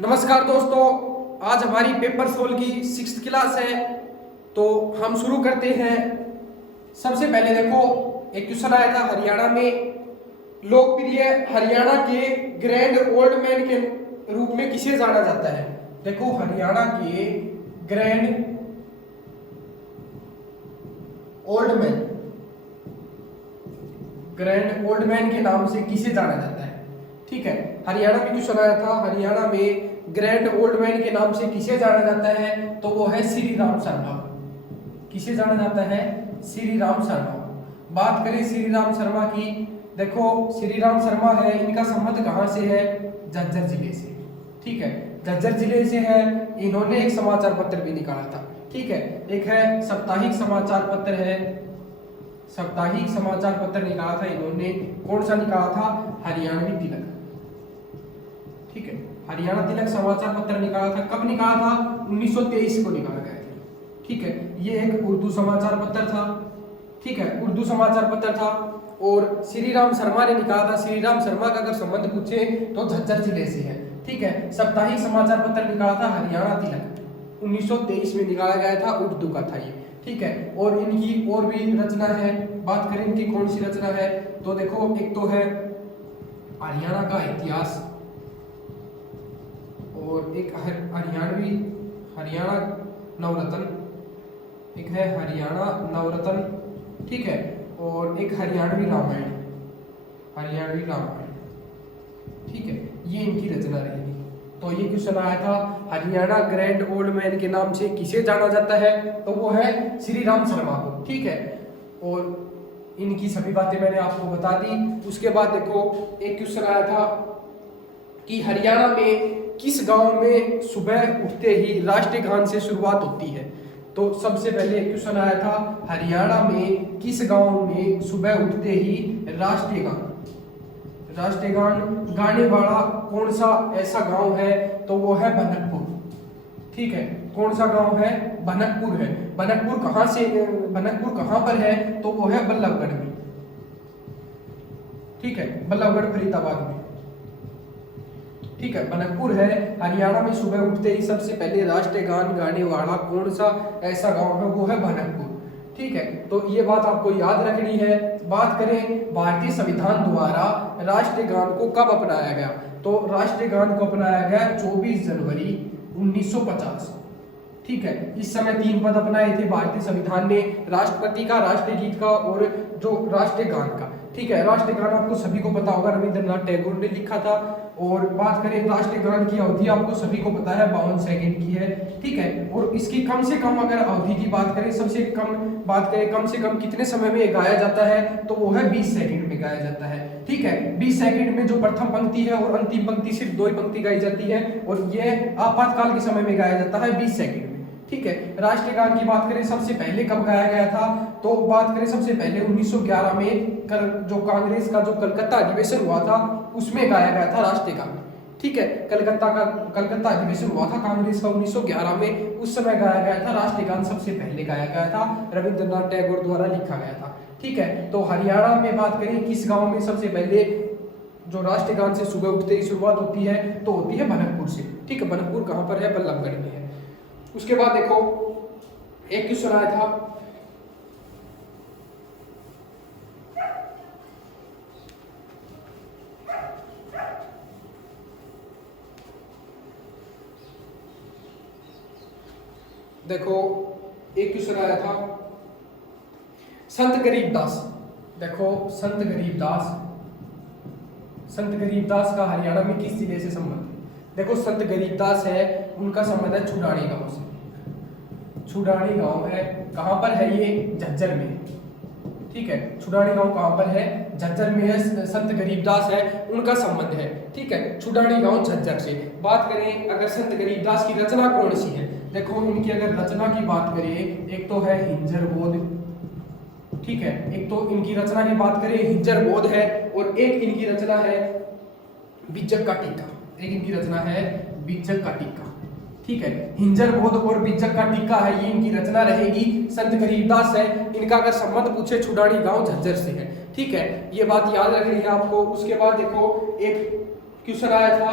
नमस्कार दोस्तों, आज हमारी पेपर सोल की 6th क्लास है। तो हम शुरू करते हैं। सबसे पहले देखो, एक क्वेश्चन आया था हरियाणा में लोकप्रिय हरियाणा के ग्रैंड ओल्ड मैन के रूप में किसे जाना जाता है। देखो, हरियाणा के ग्रैंड ओल्ड मैन के नाम से किसे जाना जाता है। ठीक है, हरियाणा में क्वेश्चन आया था, हरियाणा में ग्रैंड ओल्ड मैन के नाम से किसे जाना जाता है, तो वो है श्री राम शर्मा। किसे जाना जाता है? श्री राम शर्मा। बात करें श्री राम शर्मा की, देखो श्री राम शर्मा है, इनका संबंध कहां से है? झज्जर जिले से। ठीक है, झज्जर जिले से है। इन्होंने एक समाचार पत्र भी निकाला था। ठीक है, एक है साप्ताहिक समाचार पत्र है, साप्ताहिक समाचार पत्र निकाला था इन्होंने। कौन सा निकाला था? हरियाणवी तिलक। ठीक है, हरियाणा तिलक समाचार पत्र निकाला था। कब निकाला था? 1923 को निकाला गया था। ठीक है, ये एक उर्दू समाचार पत्र था। ठीक है, उर्दू समाचार पत्र था। और श्री राम शर्मा ने निकाला था। श्री राम शर्मा का अगर संबंध पूछे तो झज्जर जिले से है। ठीक है, साप्ताहिक समाचार पत्र निकाला था हरियाणा तिलक, 1923 में निकाला गया था, उर्दू का था ये। ठीक है, और इनकी और भी रचना है। बात करें इनकी कौन सी रचना है, तो देखो एक तो है हरियाणा का इतिहास, और एक हरियाणा नवरत्न, एक है हरियाणा नवरत्न। ठीक है, और एक हरियाणवी रामायण। ठीक है, ये इनकी रचना रहेगी। तो ये क्वेश्चन आया था, हरियाणा ग्रैंड ओल्ड मैन के नाम से किसे जाना जाता है, तो वो है श्री राम शर्मा को। ठीक है, और इनकी सभी बातें मैंने आपको बता दी। उसके बाद देखो, एक क्वेश्चन आया था कि हरियाणा में किस गांव में सुबह उठते ही राष्ट्रीय गान से शुरुआत होती है। तो सबसे पहले क्वेश्चन आया था, हरियाणा में किस गांव में सुबह उठते ही राष्ट्रीय गान गाने वाला कौन सा ऐसा गांव है, तो वो है भनकपुर। ठीक है, कौन सा गांव है? भनकपुर है। भनकपुर कहां पर है, तो वो है बल्लभगढ़ में। ठीक है, बल्लभगढ़ फरीदाबाद में। ठीक है, भनकपुर है। हरियाणा में सुबह उठते ही सबसे पहले राष्ट्रीय गान गाने वाला कौन सा ऐसा गांव है, वो है भनकपुर। ठीक है, तो ये बात आपको याद रखनी है। बात करें भारतीय संविधान द्वारा राष्ट्रीय गान को कब अपनाया गया, तो राष्ट्रीय गान को अपनाया गया 24 जनवरी 1950। ठीक है, इस समय 3 पद अपनाए थे भारतीय संविधान ने, राष्ट्रपति का, राष्ट्रीय गीत का और जो राष्ट्रीय गान का। ठीक है, राष्ट्रीय गान आपको सभी को पता होगा, रविंद्रनाथ टैगोर ने लिखा था। और बात करें राष्ट्रीय गान की अवधि, आपको सभी को पता है 52 सेकंड की है। ठीक है, और इसकी कम से कम अगर अवधि की बात करें, सबसे कम बात करें, कम से कम कितने समय में गाया जाता है, तो वो है 20 सेकंड में गाया जाता है। ठीक है, 20 सेकंड में जो प्रथम पंक्ति है और अंतिम पंक्ति, सिर्फ 2 ही पंक्ति गाई जाती है, और ये आपातकाल के समय में गाया जाता है 20 सेकंड में। ठीक है, राष्ट्रीय गान की बात करें सबसे पहले कब गाया गया था, तो बात करें सबसे पहले 1911 में जो कांग्रेस का जो कलकत्ता अधिवेशन हुआ था, उसमें गाया गया था राष्ट्रीय गान। ठीक है, कलकत्ता अधिवेशन हुआ था कांग्रेस का 1911 में, उस समय गाया गया था राष्ट्रीय गान, सबसे पहले गाया गया था, रविंद्रनाथ टैगोर द्वारा लिखा गया था। ठीक है, तो हरियाणा में बात करें किस गांव में सबसे पहले जो राष्ट्रीय गान से सुबह उठते ही शुरुआत होती है, तो होती है भनकपुर से। ठीक है, भनकपुर कहां पर है? बल्लभगढ़ में है। उसके बाद देखो, एक क्वेश्चन आया था, देखो एक क्वेश्चन आया था, संत गरीबदास। देखो, संत गरीबदास का हरियाणा में किस जिले से संबंध है? देखो, संत गरीबदास है, उनका संबंध है छुडानी गांव से। छुडानी गांव है, कहां पर है ये? झज्जर में। ठीक है, छुडानी गांव कहां पर है? झज्जर में है। संत गरीबदास है, उनका संबंध है। ठीक है, छुडानी गांव झज्जर से। बात करें अगर संत गरीबदास की रचना कौन सी है, देखो इनकी अगर रचना की बात करें, एक तो है हिंजर बोध। ठीक है, एक तो इनकी रचना की बात करें हिंजर बोध है, और एक इनकी रचना है बिज्जक का टीका। एक इनकी रचना है बिज्जक का टीका। ठीक है, हिंजर बोध और बिज्जक का टीका है, ये इनकी रचना रहेगी। संत गरीबदास है, इनका अगर संबंध पूछे छुडानी गांव झज्जर से है। ठीक है, ये बात याद रखनी है आपको। उसके बाद देखो, एक क्वेश्चन आया था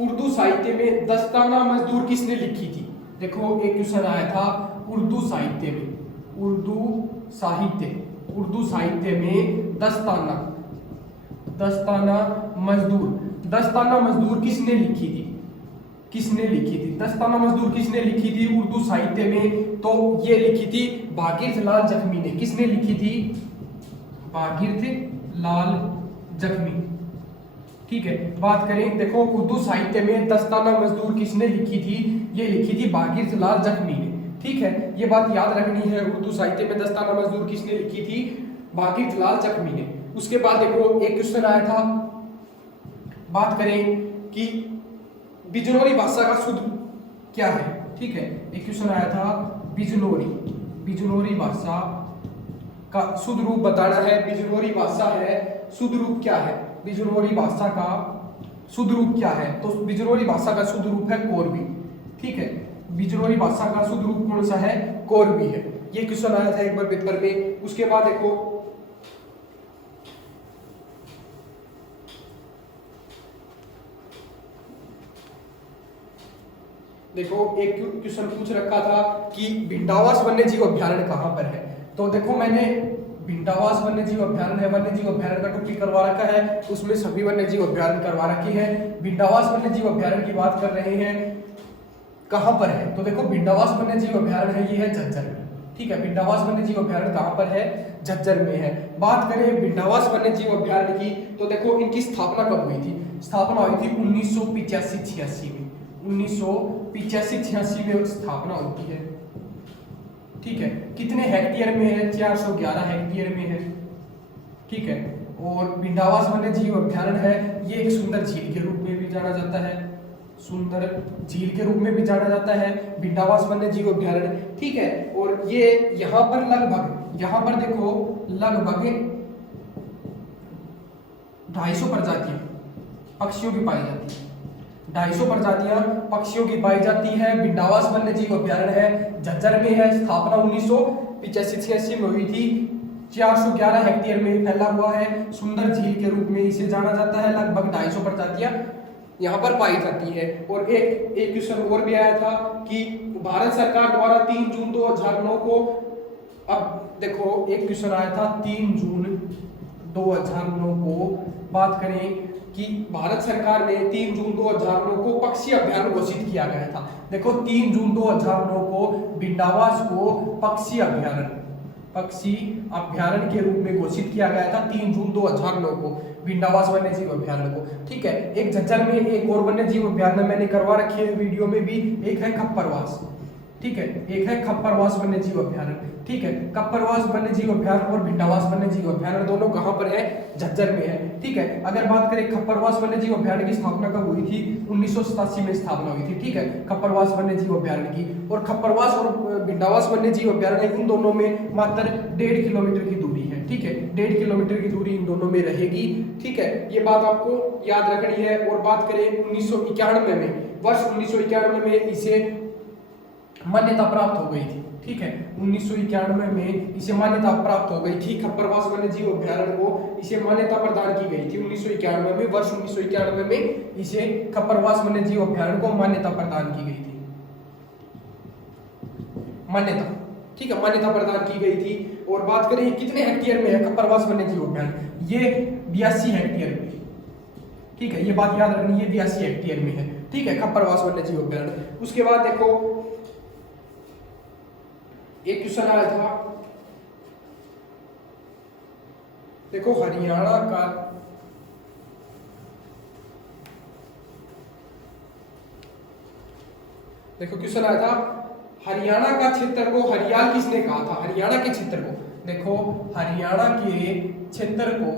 उर्दू साहित्य में दस्ताना मजदूर किसने लिखी थी। देखो एक क्वेश्चन आया था उर्दू साहित्य में, उर्दू साहित्य में दस्ताना मजदूर किसने लिखी थी, दस्ताना मजदूर किसने लिखी थी उर्दू साहित्य में। तो ये लिखी थी भागीरथ लाल जख्मी ने। किसने लिखी थी, भागीरथ लाल जख्मी। ठीक है, बात करें देखो उर्दू साहित्य में दस्ताना मजदूर किसने लिखी थी, ये लिखी थी भागीरथ लाल जख्मी ने। ठीक है, ये बात याद रखनी है, उर्दू साहित्य में दस्ताना मजदूर किसने लिखी थी, भागीरथ लाल जख्मी ने। उसके बाद देखो एक क्वेश्चन आया था, बात करें कि बिजनौरी भाषा का शुद्ध क्या है। ठीक है, एक क्वेश्चन आया था बिजनौरी भाषा का शुद्ध रूप बताना है। बिजनौरी भाषा है, शुद्ध रूप क्या है, बिजनौरी भाषा का शुद्ध रूप क्या है। तो बिजनौरी भाषा का शुद्ध रूप है कोरबी। ठीक है, बिजनौरी भाषा का शुद्ध रूप कौन सा है, कोरबी है। ये क्वेश्चन आया था एक बार पेपर में। उसके बाद देखो एक क्वेश्चन पूछ रखा था कि भिंडावास वन्यजीव अभ्यारण्य कहाँ पर है। तो देखो मैंने भिंडावास वन्यजीव अभ्यारण्य है, वन्यजीव अभ्यारण्य का टॉपिक करवा रखा है, उसमें सभी वन्यजीव अभ्यारण्य करवा रखी है। भिंडावास वन्यजीव अभ्यारण्य की बात कर रहे हैं, कहाँ पर है। तो देखो भिंडावास वन्यजीव अभ्यारण्य है, ये है झज्जर में। ठीक है, भिंडावास वन्यजीव अभ्यारण्य कहाँ पर है, झज्जर में है। बात करें भिंडावास वन्यजीव अभ्यारण्य की, तो देखो इनकी स्थापना कब हुई थी, स्थापना हुई थी 1985-86 में। 1985-86 में स्थापना होती है। ठीक है, कितने हेक्टेयर में है, 411 हेक्टेयर में है। ठीक है, और भिंडावास वन्यजीव अभ्यारण्य है, ये एक सुंदर झील के रूप में भी जाना जाता है, सुंदर झील के रूप में भी जाना जाता है भिंडावास वन्यजीव अभ्यारण्य। ठीक है, और ये यहाँ पर देखो लगभग 250 प्रजातियां पक्षियों की पाई जाती है। 250 प्रजातियां पक्षियों की पाई जाती है। भिंडावास वन्यजीव अभ्यारण्य है, झज्जर में है। स्थापना 1985-86 में हुई थी। 411 हेक्टेयर में फैला हुआ है। सुंदर झील के रूप में इसे जाना जाता है। लगभग 250 प्रजातियां यहाँ पर पाई जाती है। और एक क्वेश्चन और भी आया था कि भारत सरकार द्वारा 3 जून 2009 को, अब देखो एक क्वेश्चन आया था 3 जून 2009 को, बात करें कि भारत सरकार ने 3 जून 2009 को पक्षी अभ्यारण्य घोषित किया गया था। देखो 3 जून 2009 को भिंडावास को पक्षी अभ्यारण्य के रूप में घोषित किया गया था 3 जून 2009 को, भिंडावास वन्यजीव अभ्यारण्य को। ठीक है, एक झज्जर में एक और वन्यजीव अभ्यारण्य मैंने करवा रखी है वीडियो में भी, एक है खप्परवास। ठीक है, एक है खप्परवास वन्यजीव अभ्यारण्य। ठीक है, खप्परवास वन्यजीव अभ्यारण्य और भिंडावास वन्यजीव अभ्यारण्य दोनों कहां पर है, झज्जर में है। ठीक है, अगर बात करें खप्परवास वन्यजीव अभ्यारण्य की स्थापना कब हुई थी, 1987 में स्थापना हुई थी। ठीक है, खप्परवास वन्यजीव अभ्यारण्य की। और खप्परवास और भिंडावास वन्यजीव अभ्यारण्य इन दोनों में मात्र 1.5 किलोमीटर की दूरी है। ठीक है, 1.5 किलोमीटर की दूरी इन दोनों में रहेगी। ठीक है, ये बात आपको याद रखनी है। और बात करें 1991 में, वर्ष 1991 में इसे मान्यता प्राप्त हो गई थी। ठीक है, 1991 में इसे मान्यता प्राप्त हो गई थी। खप्परवास वन्यजीव अभ्यारण्य को इसे मान्यता प्रदान की गई थी 1991 में, वर्ष 1991 में इसे खप्परवास वन्यजीव अभ्यारण्य को मान्यता प्रदान की गई थी। मान्यता, ठीक है, मान्यता प्रदान की गई थी। और बात करें कितने हेक्टेयर में है खप्परवास वन्यजीव अभ्यारण्य, ये 82 हेक्टेयर में। ठीक है, ये बात याद रखनी है, 82 हेक्टेयर में है। ठीक है, खप्परवास वन्यजीव अभ्यारण्य। उसके बाद देखो एक क्वेश्चन आया था, देखो हरियाणा का, देखो क्वेश्चन आया था हरियाणा का क्षेत्र को हरियाल किसने कहा था। हरियाणा के क्षेत्र को, देखो हरियाणा के क्षेत्र को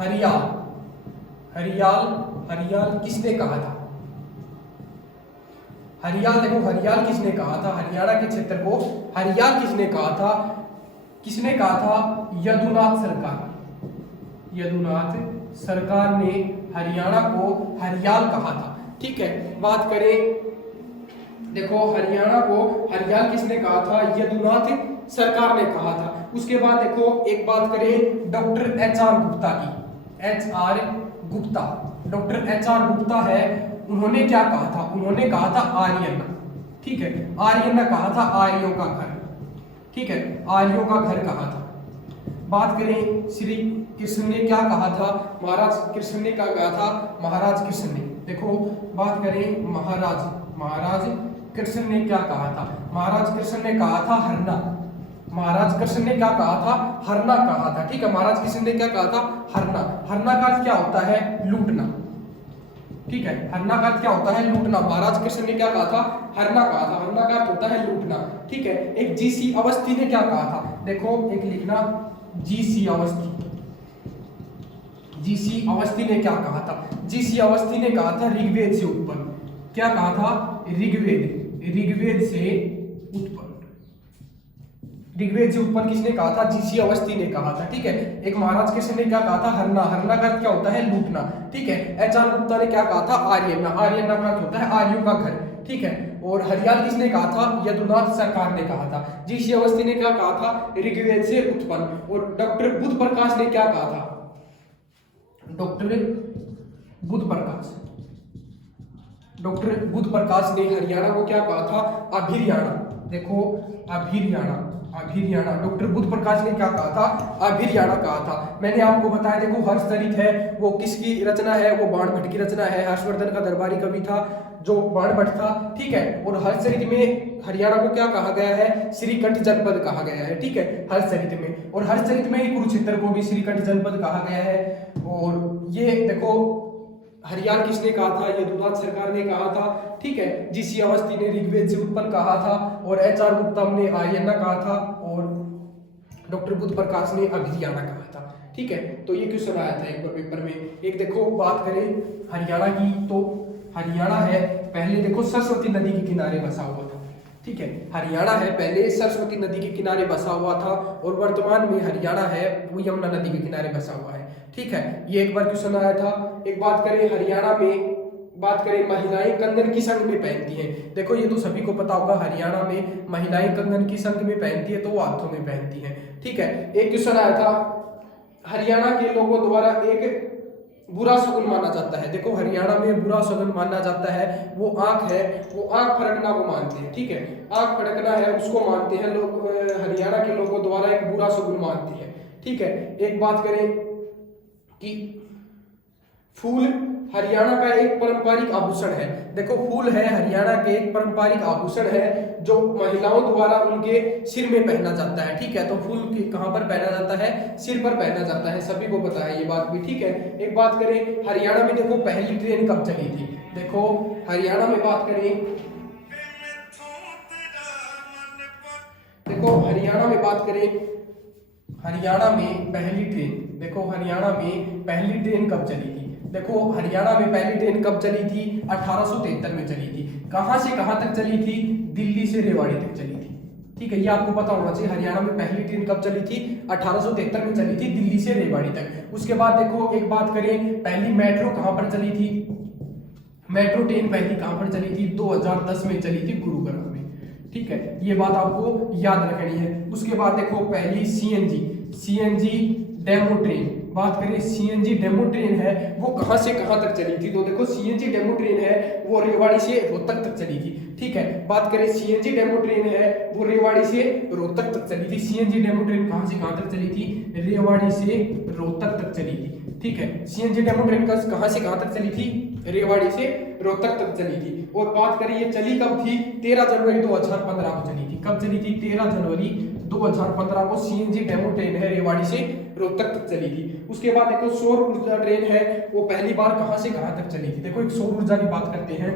हरियाल किसने कहा था। हरियाल, देखो हरियाल किसने कहा था, हरियाणा के क्षेत्र को हरियाल किसने कहा था, यदुनाथ सरकार। यदुनाथ सरकार ने हरियाणा को हरियाल कहा था। ठीक है, बात करें देखो हरियाणा को हरियाल किसने कहा था, यदुनाथ सरकार ने कहा था। उसके बाद देखो एक बात करें डॉक्टर HR गुप्ता की। HR Gupta, doctor HR Gupta है, उन्होंने क्या कहा था? उन्होंने कहा था आर्यन, ठीक है, आर्यन ने कहा था आर्यों का घर, ठीक है, आर्यों का घर कहा था। बात करें श्री कृष्ण ने क्या कहा था? महाराज कृष्ण ने क्या कहा था? महाराज कृष्ण ने, देखो बात करें महाराज कृष्ण ने क्या कहा था? महाराज कृष्ण ने कहा था हरना, महाराज कृष्ण ने क्या कहा था? हरना कहा था, ठीक है, महाराज कृष्ण ने क्या कहा था? हरना। हरना का अर्थ क्या होता है? लूटना, ठीक है, हरना का अर्थ क्या होता है? लूटना। महाराज कृष्ण ने क्या कहा था? हरना कहा था, हरना का अर्थ होता है लूटना, ठीक है। एक GC अवस्थी ने क्या कहा था? देखो एक लिखना, GC अवस्थी ने क्या कहा था? GC अवस्थी ने कहा था ऋग्वेद से उत्पन्न, क्या कहा था? ऋग्वेद से उत्पन्न। ऋग्वेद से उत्पन्न किसने कहा था? GC अवस्थी ने कहा था, ठीक है। एक महाराज कृष्ण ने क्या कहा था? हरना, हरना का अर्थ क्या होता है? लूटना, ठीक है। HR गुप्ता ने क्या कहा था? आर्यना, आर्यना का अर्थ होता है आर्यों का घर, ठीक है। और हरियाल किसने कहा था? यदुनाथ सरकार ने कहा था। GC अवस्थी ने क्या कहा था? ऋग्वेद से उत्पन्न। और डॉक्टर बुध प्रकाश ने क्या कहा था? डॉक्टर बुध प्रकाश ने हरियाणा को क्या कहा था? अभिरियाणा, देखो अभिरियाणा, डॉक्टर बुध प्रकाश ने क्या कहा था? अभिरियाणा कहा था। मैंने आपको बताया, देखो हर्षचरित है वो किसकी रचना है? वो बाणभट्ट की रचना है। हर्षवर्धन का दरबारी कवि था जो बाणभट्ट था, ठीक है। और हर्षचरित में हरियाणा को क्या कहा गया है? श्रीकंठ जनपद कहा गया है, ठीक है, हर्षचरित में। और हर्षचरित में ही कुरुक्षेत्र को भी श्रीकंठ जनपद कहा गया है। और ये देखो हरियाल किसने कहा था? यदुनाथ सरकार ने कहा था, ठीक है। GC अवस्थी ने ऋग्वेद से उत्पन्न कहा था, और HR गुप्ता ने आर्यना कहा था, और डॉक्टर बुध प्रकाश ने अभिरियाणा कहा था, ठीक है। तो ये क्वेश्चन आया था एक बार पेपर में। एक देखो बात करें हरियाणा की, तो हरियाणा है पहले देखो सरस्वती नदी के किनारे बसा हुआ था, ठीक है। हरियाणा है पहले सरस्वती नदी के किनारे बसा हुआ था, और वर्तमान में हरियाणा है वो यमुना नदी के किनारे बसा हुआ है, ठीक है। ये एक बार क्वेश्चन आया था। एक बात करें हरियाणा में, बात करें महिलाएं कंगन की संग में पहनती हैं। देखो ये तो सभी को पता होगा, हरियाणा में महिलाएं कंगन की संग में पहनती है, तो वो हाथों में पहनती हैं, ठीक है। एक क्वेश्चन आया था, हरियाणा के लोगों द्वारा एक बुरा शगुन माना जाता है। देखो हरियाणा में बुरा शगुन माना जाता है, वो आंख है, वो आंख फड़कना को मानते हैं, ठीक है, आंख फड़कना है उसको मानते हैं लोग, हरियाणा के लोगों द्वारा एक बुरा शगुन मानते हैं, ठीक है। एक बात करें कि फूल हरियाणा का एक पारंपरिक आभूषण है। देखो फूल है हरियाणा के एक पारंपरिक आभूषण है जो महिलाओं द्वारा उनके सिर में पहना जाता है, ठीक है। तो फूल कहाँ पर पहना जाता है? सिर पर पहना जाता है, सभी को पता है ये बात भी, ठीक है। एक बात करें हरियाणा में, देखो पहली ट्रेन कब चली थी? देखो हरियाणा में बात करें, देखो हरियाणा में बात करें, हरियाणा में पहली ट्रेन, देखो हरियाणा में पहली ट्रेन कब चली थी? देखो हरियाणा में पहली ट्रेन कब चली थी? 1873 में चली थी। कहां से कहां तक चली थी? दिल्ली से रेवाड़ी तक चली थी, ठीक है। ये आपको पता होना चाहिए। हरियाणा में पहली ट्रेन कब चली थी? 1873 में चली थी, दिल्ली से रेवाड़ी तक। उसके बाद देखो एक बात करें, पहली मेट्रो कहां पर चली थी? मेट्रो ट्रेन पहली कहां पर चली थी? 2010 में चली थी, गुरुग्राम में, ठीक है। ये बात आपको याद रखनी है। उसके बाद देखो पहली CNG डेमो ट्रेन, बात करें CNG डेमो ट्रेन है वो कहां से कहां तक चली थी? तो देखो CNG डेमो ट्रेन है वो रेवाड़ी से रोहतक तक चली थी, ठीक है। बात करें CNG डेमो ट्रेन है वो रेवाड़ी से रोहतक तक चली थी। CNG डेमो ट्रेन कहां से कहां तक चली थी? रेवाड़ी से रोहतक तक चली थी, ठीक है। CNG डेमो ट्रेन कहां से कहां तक चली थी? रेवाड़ी से रोहतक तक चली थी। और बात करें ये चली कब थी? 13 जनवरी 2015 को चली थी। कब चली थी? 13 जनवरी 2015 को CNG डेमो ट्रेन है रेवाड़ी से रोहतक तक चली थी। उसके बाद देखो सौर ऊर्जा ट्रेन है वो पहली बार कहां से कहां तक चली थी? देखो एक सौर ऊर्जा की बात करते हैं,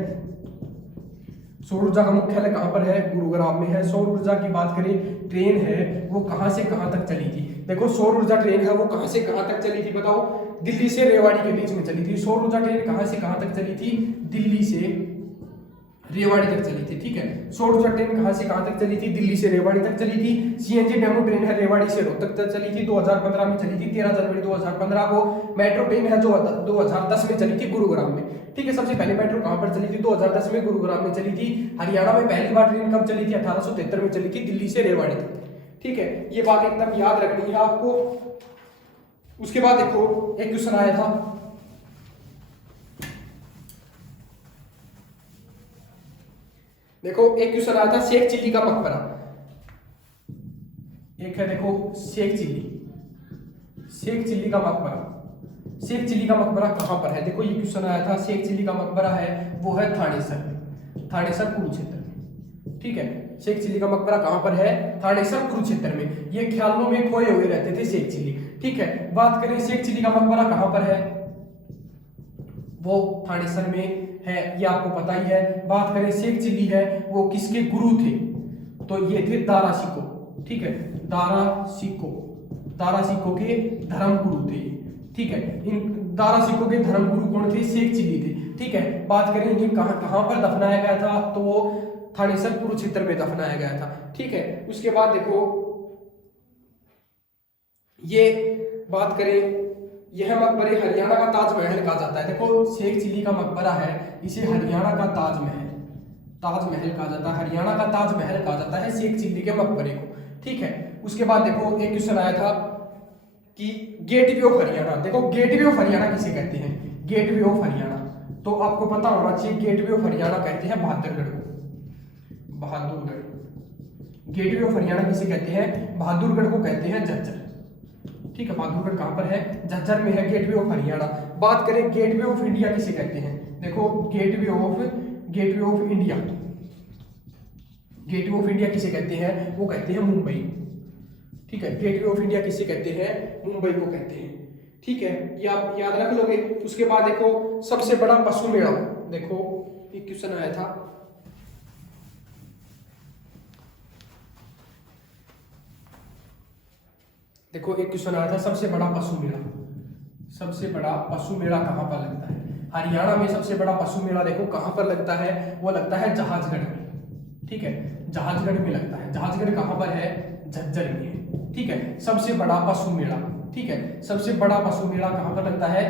सौर ऊर्जा का मुख्यालय कहां पर है? गुरुग्राम में है। सौर ऊर्जा की बात करें, ट्रेन है वो कहां से कहां तक चली थी? देखो सौर ऊर्जा ट्रेन है वो कहां से कहां तक चली थी? बताओ। दिल्ली से रेवाड़ी के बीच में चली थी। सौर ऊर्जा ट्रेन कहां से कहां तक चली थी? दिल्ली से रेवाड़ी तक चली थी, ठीक है। सौर ऊर्जा ट्रेन कहां से कहां तक चली थी? दिल्ली से रेवाड़ी तक चली थी। CNG डेमो ट्रेन है रेवाड़ी से रोहतक तक चली थी, 2015 में चली थी, 13 जनवरी 2015 को। मेट्रो ट्रेन है जो 2010 में चली थी गुरुग्राम में, ठीक है। सबसे पहले मेट्रो कहां पर चली थी? 2010 में गुरुग्राम में चली थी। हरियाणा में पहली बार ट्रेन कब चली थी? 1873 में चली थी, दिल्ली से रेवाड़ी तक, ठीक है। ये बात एकदम याद रखनी है आपको। उसके बाद देखो एक क्वेश्चन आया था देखो एक क्वेश्चन आया था शेख चिल्ली का मकबरा, एक है देखो शेख चिल्ली का मकबरा। शेख चिल्ली का मकबरा कहां पर है? देखो ये क्वेश्चन आया था, शेख चिल्ली का मकबरा है वो है थानेसर में, थानेसर कुरुक्षेत्र में। ठीक है, शेख चिल्ली का मकबरा कहां पर है? थानेसर कुरुक्षेत्र में। ये ख्यालों में खोए हुए रहते थे शेख चिल्ली। ठीक है, बात करें शेख चिल्ली का मकबरा कहां पर है, वो थानेसर में है, ये आपको पता ही है। बात करें शेख चिल्ली है वो किसके गुरु थे, तो ये थे दारा शिकोह। ठीक है, दारा शिकोह के धर्म गुरु थे। ठीक है, इन दारा शिकोह के धर्म गुरु कौन थे? शेख चिल्ली थे। ठीक है, बात करें इन्हें कहां पर दफनाया गया था, तो वो थानेसर कुरुक्षेत्र में दफनाया गया था। ठीक है, उसके बाद देखो ये बात करें, यह मकबरे हरियाणा का ताजमहल कहा जाता है। देखो शेख चिल्ली का मकबरा है, इसे हरियाणा का ताजमहल कहा जाता है, हरियाणा का ताजमहल कहा जाता है शेख चिल्ली के मकबरे को। ठीक है, उसके बाद देखो एक क्वेश्चन आया था कि गेटवे ऑफ हरियाणा। देखो गेटवे ऑफ हरियाणा किसे कहते हैं? गेटवे ऑफ हरियाणा तो आपको पता होना चाहिए, गेटवे ऑफ हरियाणा कहते हैं बहादुरगढ़ को, बहादुरगढ़। गेटवे ऑफ हरियाणा किसे कहते हैं? बहादुरगढ़ को कहते हैं झज्जर। ठीक है, बहादुरगढ़ कहां पर है? झज्जर में है गेटवे ऑफ हरियाणा। बात करें गेटवे ऑफ इंडिया किसे कहते हैं? देखो gateway of India, gateway of India किसे कहते हैं? वो कहते हैं मुंबई। ठीक है, गेटवे ऑफ इंडिया किसे कहते हैं? मुंबई को कहते हैं। ठीक है, ये आप याद रख लोगे। उसके बाद देखो सबसे बड़ा पशु मेला, देखो एक क्वेश्चन आया था, देखो एक क्वेश्चन आया था सबसे बड़ा पशु मेला, सबसे बड़ा पशु मेला कहां पर लगता है? हरियाणा में सबसे बड़ा पशु मेला देखो कहां पर लगता है? वो लगता है जहाजगढ़ में। ठीक है, जहाजगढ़ में लगता है। जहाजगढ़ कहां पर है? झज्जर में है। ठीक है, सबसे बड़ा पशु मेला, ठीक है, सबसे बड़ा पशु मेला कहां पर लगता है?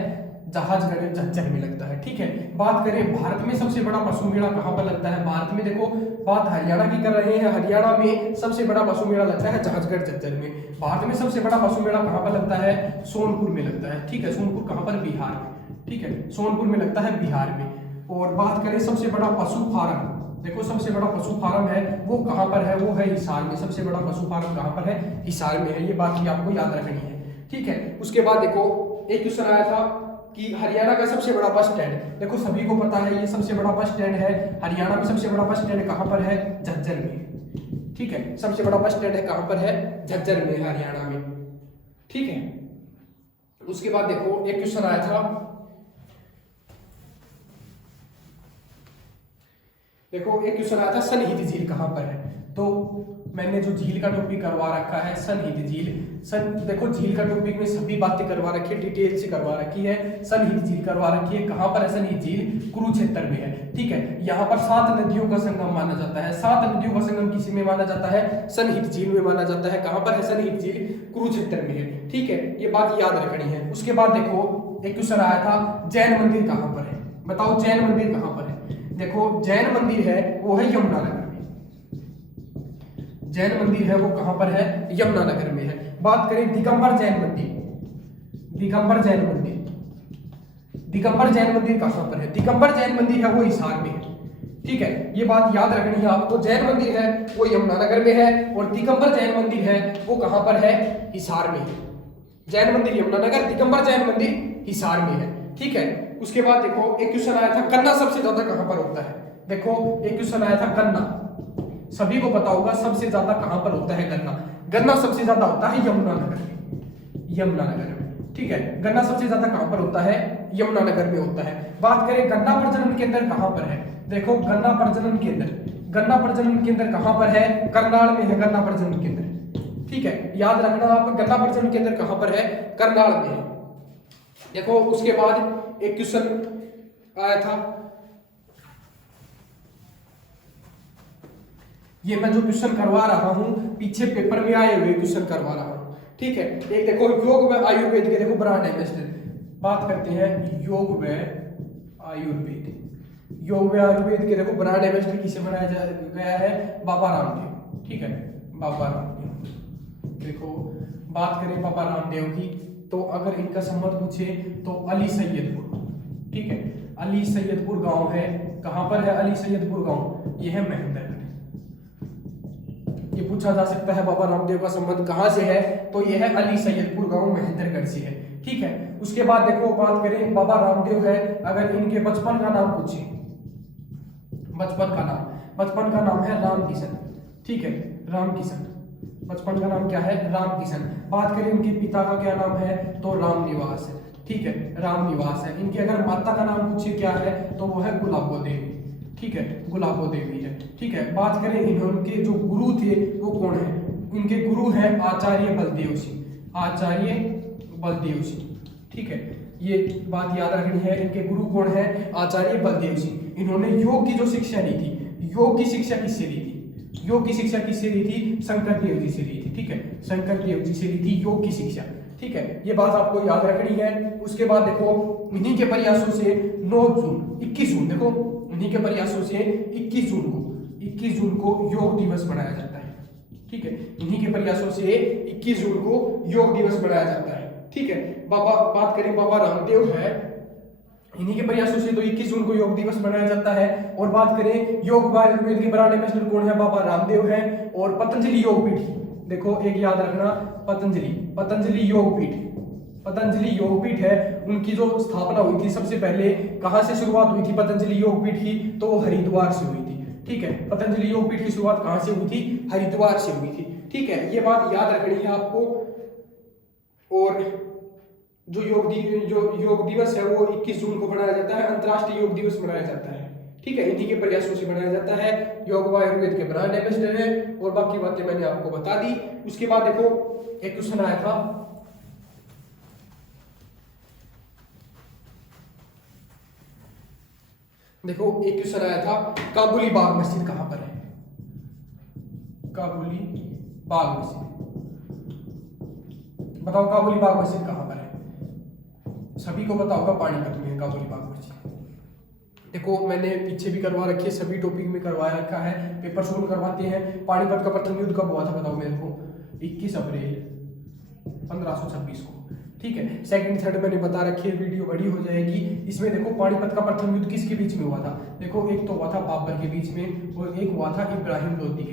जहाजगढ़ झज्जर में लगता है। ठीक है, बात करें भारत में सबसे बड़ा पशु मेला कहां पर लगता है? भारत में देखो बात हरियाणा की कर रहे हैं, हरियाणा में सबसे बड़ा पशु मेला लगता है जहाजगढ़ झज्जर में। भारत में सबसे बड़ा पशु मेला कहां पर लगता है? सोनपुर में लगता है। ठीक है, सोनपुर कहां पर? बिहार में। ठीक है, सोनपुर में लगता है बिहार में। और बात करें सबसे बड़ा पशु फार्म, देखो सबसे बड़ा पशु फार्म है वो कहां पर है? वो है हिसार में। सबसे बड़ा पशु फार्म कहां पर है? हिसार में है। ये बात भी आपको याद रखनी है। ठीक है, उसके बाद देखो एक क्वेश्चन आया था कि हरियाणा का सबसे बड़ा बस स्टैंड, देखो सभी को पता है ये सबसे बड़ा बस स्टैंड है हरियाणा में। सबसे बड़ा बस स्टैंड कहां पर है? झज्जर में। ठीक है, सबसे बड़ा बस स्टैंड है कहां पर है? झज्जर में, हरियाणा में। ठीक है, उसके बाद देखो एक क्वेश्चन आया था, देखो एक क्वेश्चन आया था सनहित झील कहां पर है? तो मैंने जो झील का टॉपिक करवा रखा है सनहित झील, देखो झील का टॉपिक में सभी बातें करवा रखी है, डिटेल से करवा रखी है। सनहित झील करवा रखी है, कहां पर है सनहित झील? कुरुक्षेत्र में है। ठीक है, यहाँ पर 7 नदियों का संगम माना जाता है। 7 नदियों का संगम किसी में माना जाता है? सनहित झील में माना जाता है। कहां पर है सनहित झील? कुरुक्षेत्र में है। ठीक है, ये बात याद रखनी है। उसके बाद देखो एक क्वेश्चन आया था जैन मंदिर कहां पर है? बताओ जैन मंदिर कहां पर है? देखो जैन मंदिर है वो है यमुनानगर में। जैन मंदिर है वो कहां पर है? यमुनानगर में है। बात करें दिगंबर जैन मंदिर, दिगंबर जैन मंदिर कहां पर है? दिगंबर जैन मंदिर है वो हिसार में है। ठीक है, ये बात याद रखनी है आपको। जैन मंदिर है वो यमुनानगर में है और दिगंबर जैन मंदिर है वो कहां पर है? हिसार में है। जैन मंदिर यमुनानगर, दिगंबर जैन मंदिर हिसार में है। ठीक है, उसके बाद देखो एक क्वेश्चन आया था गन्ना सबसे ज्यादा कहां पर होता है? देखो एक क्वेश्चन आया था गन्ना, सभी को पता होगा सबसे ज्यादा कहां पर होता है गन्ना? गन्ना सबसे ज्यादा होता है यमुनानगर में, यमुनानगर में। ठीक है, गन्ना सबसे ज्यादा कहां पर होता है? यमुनानगर में होता है। बात करें गन्ना प्रजनन केंद्र कहां पर है? देखो गन्ना प्रजनन केंद्र कहां पर है? करनाल में है गन्ना प्रजनन केंद्र। ठीक है, याद रखना आप, गन्ना प्रजनन केंद्र कहां पर है? करनाल में है। देखो उसके बाद एक क्वेश्चन आया था, ये मैं जो क्वेश्चन करवा रहा हूं पीछे पेपर में आए हुए क्वेश्चन करवा रहा हूं। ठीक है, एक देखो योग व आयुर्वेद के देखो ब्रांड एम्बेसडर, बात करते हैं योग व आयुर्वेद। योग व आयुर्वेद के देखो ब्रांड एम्बेसडर किसे बनाया गया है? बाबा रामदेव। ठीक है, बाबा रामदेव। देखो बात करें बाबा रामदेव की, तो अगर इनका संबंध पूछे तो अली सैयद को। ठीक है, अली सैयदपुर गांव है, कहां पर है अली सैयदपुर गांव, ये है महेंद्रगढ़। ये पूछा जा सकता है बाबा रामदेव का संबंध कहां से है, तो ये है अली सैयदपुर गांव महेंद्रगढ़ से है। ठीक है, उसके बाद देखो बात करें बाबा रामदेव है, अगर इनके बचपन का नाम पूछे, बचपन का नाम है राम किशन। ठीक है, राम किशन, बचपन का नाम क्या है, राम किशन। बात करें इनके पिता का क्या नाम है, तो राम निवास है। ठीक है, राम निवास है। इनके अगर माता का नाम पूछे क्या है, तो वो है गुलाबो देवी। ठीक है, गुलाबो देवी है। ठीक है, बात करें इनके जो गुरु थे वो कौन है, इनके गुरु हैं आचार्य बलदेव सिंह, आचार्य बलदेव सिंह। ठीक है, ये बात याद रखनी है, इनके गुरु कौन है, आचार्य बलदेव सिंह। इन्होंने योग की जो शिक्षा ली थी, योग की शिक्षा किससे ली थी, योग की शिक्षा किससे ली थी, शंकर देव जी से ली थी। ठीक है, शंकर देव जी से ली थी योग की शिक्षा। ठीक है, ये बात आपको याद रखनी है। उसके बाद देखो इन्हीं के प्रयासों से 9 जून 21 जून, देखो इन्हीं के प्रयासों से 21 जून को योग दिवस मनाया जाता है। ठीक है, इन्हीं के प्रयासों से 21 जून को योग दिवस मनाया जाता है। ठीक है, बात करें बाबा रामदेव है, इन्हीं के प्रयासों से तो 21 जून को योग दिवस मनाया जाता है। और बात करें योग व आयुर्वेद के ब्रांड एम्बेसडर कौन है, बाबा रामदेव है। और पतंजलि योग पीठ, देखो एक याद रखना, पतंजलि योग पीठ है, उनकी जो स्थापना हुई थी सबसे पहले कहां से शुरुआत हुई थी पतंजलि योग पीठ की, तो वो हरिद्वार से हुई थी। ठीक है, पतंजलि योग पीठ की शुरुआत कहां से हुई थी, हरिद्वार से हुई थी। ठीक है, ये बात याद रखनी है आपको। और जो योग दिवस है वो 21 जून को मनाया जाता है, अंतर्राष्ट्रीय योग दिवस मनाया जाता है। ठीक है, इन्हीं के प्रयासों से मनाया जाता है। योग व आयुर्वेद के ब्रांड एम्बेसडर है। और बाकी बातें मैंने आपको बता दी। उसके बाद देखो एक क्वेश्चन आया था, काबुली बाग मस्जिद कहां पर है, काबुली बाग मस्जिद, बताओ काबुली बाग मस्जिद कहां पर है, सभी को पता होगा पानीपत में है काबुली बाग मस्जिद। देखो मैंने पीछे भी करवा रखी है, सभी टॉपिक में करवा रखा है, पेपर सोल्व करवाते हैं। पानीपत का प्रथम युद्ध कब हुआ था बताओ मेरे को, 21 अप्रैल 1526 को। ठीक है, सेकंड थर्ड मैंने बता रखी है, वीडियो बड़ी हो जाएगी। इसमें देखो पानीपत का प्रथम युद्ध किसके बीच में हुआ था, देखो एक तो हुआ था बाबर के बीच में और एक हुआ था इब्राहिम लोदी के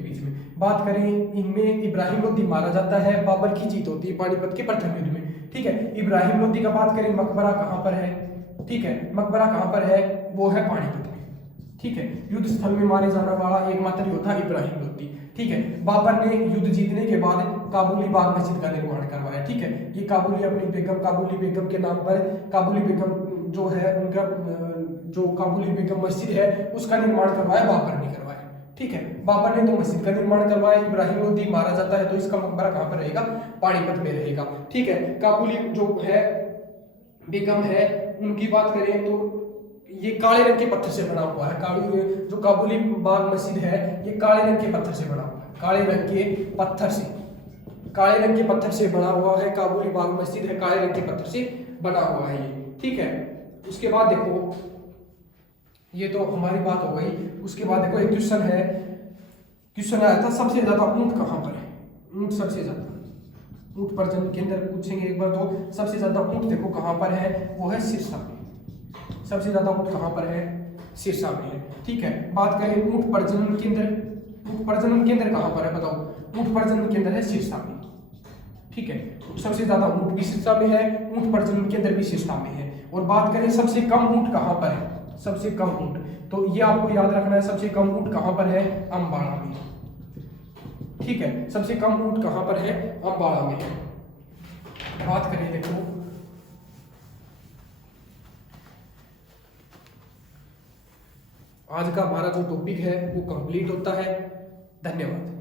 बीच में। बात करें इनमें इब्राहिम लोदी मारा जाता है, बाबर की जीत होती है पानीपत के प्रथम युद्ध में। ठीक है, इब्राहिम लोदी का बात करें मकबरा कहां पर है, ठीक है, मकबरा कहां पर है, वो है पानीपत में। ठीक है, युद्ध स्थल में मारे जाने वाला एकमात्र योद्धा इब्राहिम लोदी। ठीक है, बाबर ने युद्ध जीतने के बाद काबुली बाग मस्जिद का निर्माण करवाया। ठीक है, ये काबुली बेगम के नाम पर काबुली बेगम जो है उनका जो काबुली बेगम मस्जिद है उसका निर्माण करवाया, बाबर ने करवाया। ठीक है, बाबर ने तो मस्जिद का निर्माण करवाया, इब्राहिम लोदी मारा जाता है, तो इसका मकबरा कहां पर रहेगा, पानीपत में रहेगा। ठीक है, काबुली जो है बेगम है उनकी बात करें तो ये काले रंग के पत्थर से बना हुआ है, जो काबुली बाग मस्जिद है ये काले रंग के पत्थर से बना हुआ है, काले रंग के पत्थर से बना हुआ है। काबुली बाग मस्जिद है, काले रंग के पत्थर से बना हुआ है ये। ठीक है, उसके बाद देखो ये तो हमारी बात हो गई। उसके बाद देखो एक क्वेश्चन आया था, सबसे ज्यादा ऊंट कहां पर है, ऊंट सबसे ज्यादा, ऊंट प्रजनन केंद्र पूछेंगे एक बार तो। सबसे ज्यादा ऊंट देखो कहां पर है, वो है सिरसा में। सबसे ज्यादा ऊंट कहां पर है, सिरसा में है। ठीक है, बात करें ऊंट प्रजनन केंद्र कहां पर है बताओ, ऊंट प्रजनन केंद्र है सिरसा में। ठीक है, सबसे ज्यादा ऊंट भी सिरसा में है, ऊंट प्रजनन केंद्र भी सिरसा में है। और बात करें सबसे कम ऊंट कहां पर है, सबसे कम ऊंट, तो ये आपको याद रखना है, सबसे कम ऊंट कहां पर है, अम्बाड़ा में। ठीक है, सबसे कम ऊंट कहां पर है, अम्बाड़ा में है। बात करें देखो आज का हमारा जो टॉपिक है वो कंप्लीट होता है। धन्यवाद।